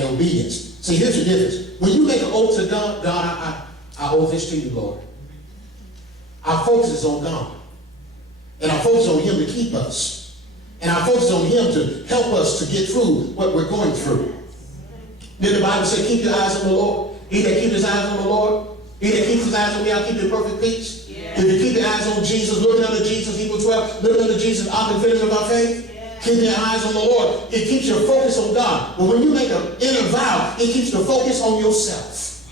and obedience. See, here's the difference. When you make an oath to God, God, I owe this to you, Lord. Our focus is on God. And our focus is on Him to keep us. And our focus is on Him to help us to get through what we're going through. Then the Bible says, keep your eyes on the Lord. He that keeps his eyes on the Lord, he that keeps his eyes on me, I'll keep you in perfect peace. Yeah. If you keep your eyes on Jesus, looking unto Jesus, Hebrews 12, looking unto Jesus, our confidence of our faith, yeah. Keep your eyes on the Lord. It keeps your focus on God. But when you make an inner vow, it keeps the focus on yourself.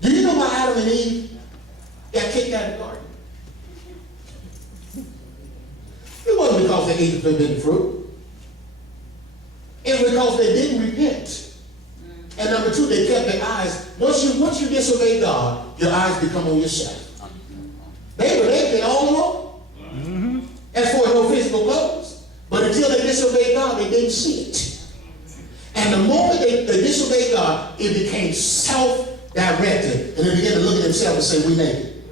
Do you know why Adam and Eve got kicked out of the garden? It wasn't because they ate the forbidden fruit. It was because they didn't repent. And number two, they kept their eyes. Once you disobey God, your eyes become on yourself. They were naked all alone. As for no physical clothes. But until they disobeyed God, they didn't see it. And the moment they disobeyed God, it became self-directed. And they began to look at themselves and say, we naked.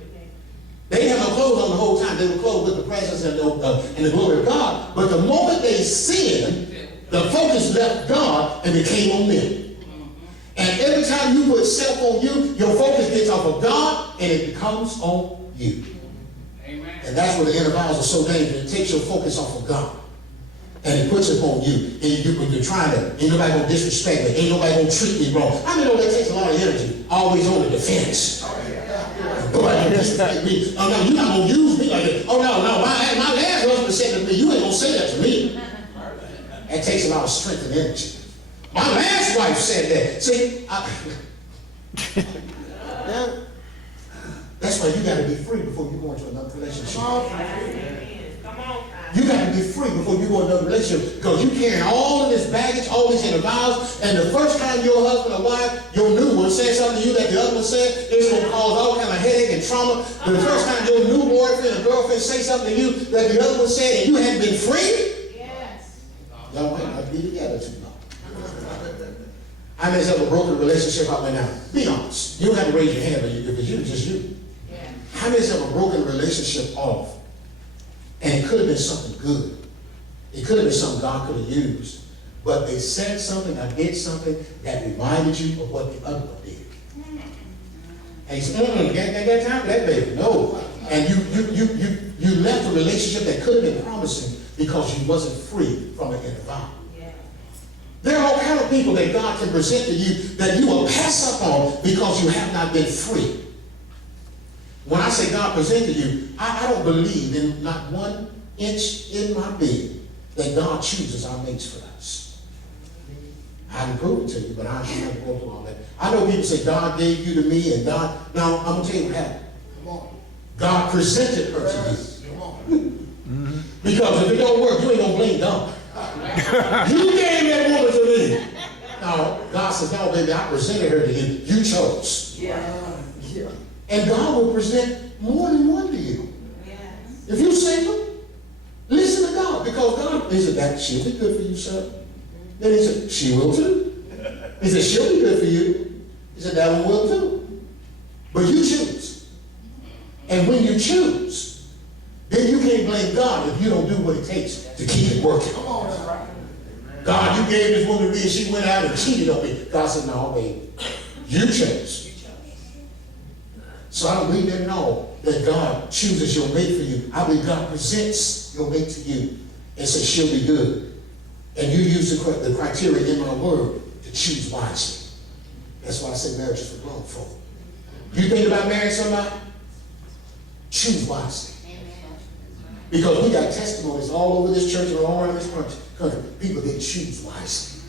They didn't have no clothes on the whole time. They were clothed with the presence and the glory of God. But the moment they sinned, the focus left God and became on them. And every time you put self on you, your focus gets off of God and it becomes on you. Amen. And that's where the inner vows are so dangerous. It takes your focus off of God. And it puts it on you. And when you're trying to, ain't nobody going to disrespect me. Ain't nobody going to treat me wrong. I know that takes a lot of energy. Always on the defense. Nobody going to disrespect me. Oh, no, you're not going to use me like that. Oh, no. My last husband said to me, you ain't going to say that to me. That takes a lot of strength and energy. My last wife said that. See, that's why you got to be free before you go into another relationship. You got to be free before you go into another relationship, because you carrying all of this baggage, all these inner vows, and the first time your husband or wife, your new one, said something to you that the other one said, it's going to cause all kind of headache and trauma. But the first time your new boyfriend or girlfriend say something to you that the other one said and you hadn't been free, yes, y'all might not be together too long. I may have a broken relationship out there now. Be honest. You don't have to raise your hand because you're just you. Yeah. How many have a broken relationship off? And it could have been something good. It could have been something God could have used. But they said something or did something that reminded you of what the other one did. And you said, I got time for that, baby. No. And you left a relationship that could have been promising because you wasn't free from an inner vow. There are all kinds of people that God can present to you that you will pass up on because you have not been free. When I say God presented you, I don't believe in not 1 inch in my being that God chooses our mates for us. I haven't proven it to you, but I'm not going to go through all that. I know people say God gave you to me and God, now I'm going to tell you what happened. Come on. God presented her to you. Come on. Because if it don't work, you ain't going to blame God. You gave that woman to me. No, God says, no, baby, I presented her to you. You chose. Yeah. And God will present more than one to you. Yes. If you're single, listen to God. Because God, he said, that she'll be good for you, sir. Then he said, she will too. He said, she'll be good for you. He said, that one will too. But you choose. And when you choose, then you can't blame God if you don't do what it takes to keep it working. Come on, that's right. God, you gave this woman to me and she went out and cheated on me. God said, no, baby, you chose. So I don't believe that at all, that God chooses your mate for you. I believe God presents your mate to you and says she'll be good. And you use the criteria in my word to choose wisely. That's why I say marriage is for grown folk. You think about marrying somebody? Choose wisely. Because we got testimonies all over this church and all around this country. People didn't choose wisely.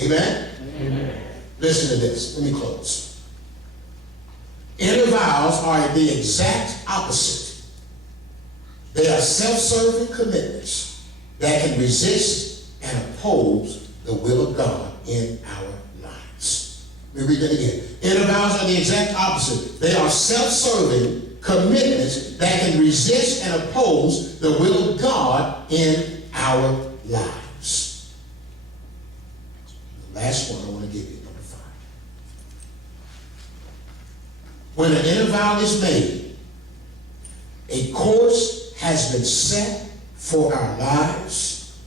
Amen? Amen. Listen to this. Let me close. Inner vows are the exact opposite. They are self-serving commitments that can resist and oppose the will of God in our lives. Let me read that again. Inner vows are the exact opposite. They are self-serving commitments that can resist and oppose the will of God in our lives. The last one I want to give you. When an inner vow is made, a course has been set for our lives,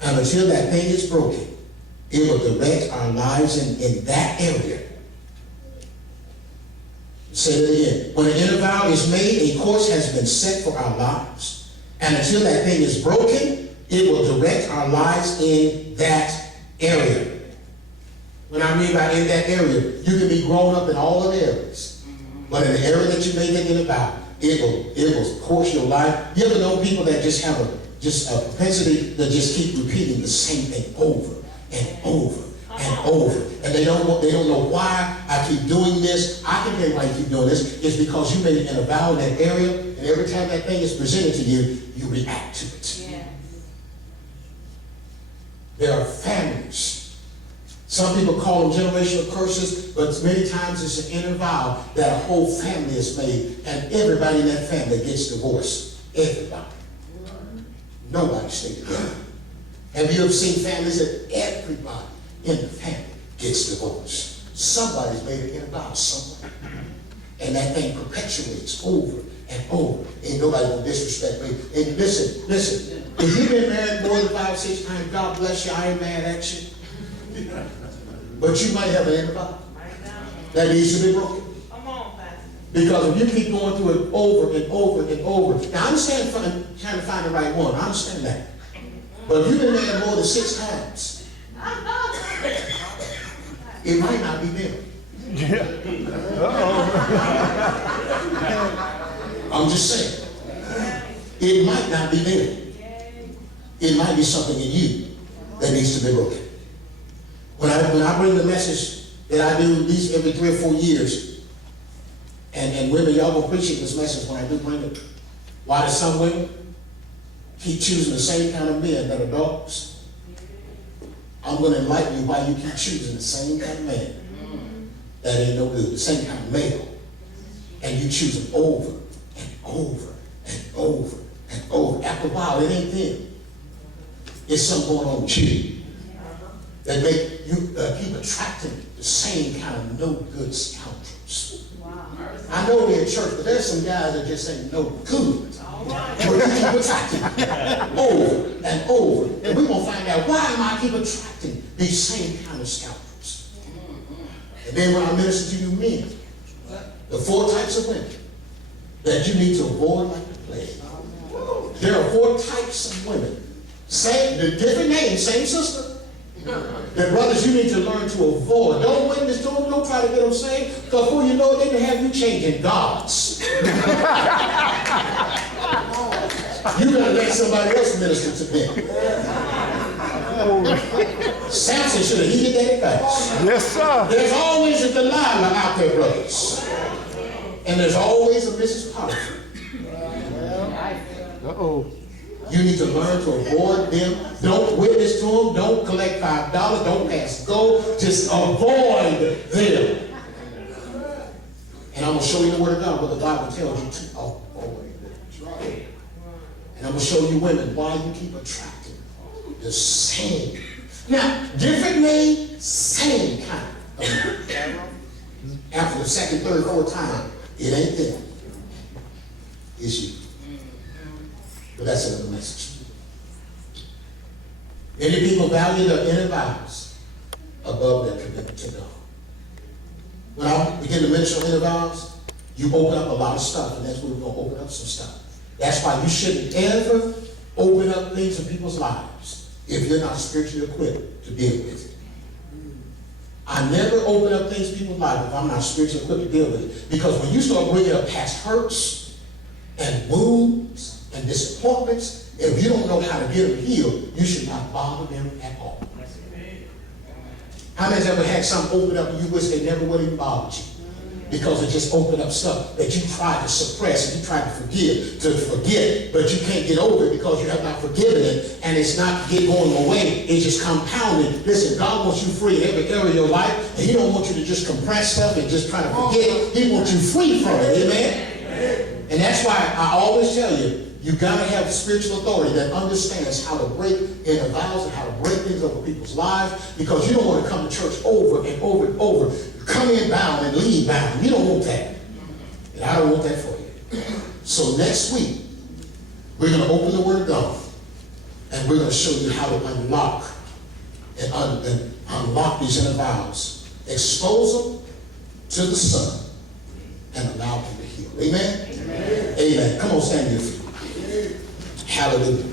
and until that thing is broken, It will direct our lives in that area. Say it again. When an inner vow is made, a course has been set for our lives. And until that thing is broken, it will direct our lives in that area. When I mean by in that area, you can be grown up in all of the areas. But in the area that you made that inner vow, it will course your life. You ever know people that just have a propensity to just keep repeating the same thing over and over and over, and they don't know why I keep doing this. I can tell you why you keep doing this. It's because you made it in a vow in that area, and every time that thing is presented to you, you react to it. Yes. There are families. Some people call them generational curses, but many times it's an inner vow that a whole family is made, and everybody in that family gets divorced. Everybody. Nobody stays together. Have you ever seen families that everybody in the family gets divorced? Somebody's made it in a vow somewhere. And that thing perpetuates over and over. Ain't nobody gonna disrespect me. And listen, if you've been married more than 5 or 6 times, God bless you, I ain't mad at you. But you might have an inner vow that needs to be broken. Come on, Pastor. Because if you keep going through it over and over and over. Now I understand trying to find the right one. I understand that. But if you've been married more than 6 times, it might not be them. Yeah. I'm just saying. It might not be them. It might be something in you that needs to be broken. When I bring the message that I do at least every 3 or 4 years, and women, y'all will appreciate this message when I do bring it. Why do some women keep choosing the same kind of men that are dogs? I'm going to enlighten you why you keep choosing the same kind of man that ain't no good, the same kind of male. And you choose them over and over and over and over. After a while, it ain't them. It's something going on with you that make you keep attracting the same kind of no good scoundrels. Wow. I know they're in church, but there's some guys that just ain't no good. But you keep attracting over and over. And we're going to find out, why am I keep attracting these same kind of scoundrels? And then when I minister to you men, the 4 types of women that you need to avoid like the plague. There are 4 types of women. The different names, same sister. That brothers, you need to learn to avoid. Don't witness to them. Don't try to get them saved. Because before you know it, they can have you changing gods. You gotta let somebody else minister to them. Samson should have heeded that advice. Yes, sir. There's always a Delilah out there, brothers. And there's always a Mrs. Potiphar. Uh-oh. You need to learn to avoid them. Don't witness to them. Don't collect $5. Don't pass go. Just avoid them. And I'm going to show you the Word of God, what the Bible tells you to avoid them. And I'm going to show you women why you keep attracting the same. Now, different name, same kind of man. After the second, third, fourth time, it ain't them. It's you. But that's another message. Many people value their inner vows above their commitment to God. When I begin to minister on inner vows, you open up a lot of stuff, and that's where we're going to open up some stuff. That's why you shouldn't ever open up things in people's lives if you're not spiritually equipped to deal with it. I never open up things in people's lives if I'm not spiritually equipped to deal with it. Because when you start bringing up past hurts and wounds and disappointments, if you don't know how to get them healed, you should not bother them at all. How many ever had something open up and you wish they never would have bothered you? Because it just opened up stuff that you tried to suppress and you tried to forget, but you can't get over it because you have not forgiven it, and it's not going away. It's just compounded. Listen, God wants you free in every area of your life, and He don't want you to just compress stuff and just try to forget it. He wants you free from it. Amen? And that's why I always tell you, you got to have spiritual authority that understands how to break inner vows and how to break things over people's lives, because you don't want to come to church over and over and over, come in bound and leave bound. You don't want that. And I don't want that for you. So next week, we're going to open the Word of God, and we're going to show you how to unlock and unlock these inner vows, expose them to the sun, and allow them to heal. Amen? Amen. Amen. Come on, stand to your feet. Hallelujah.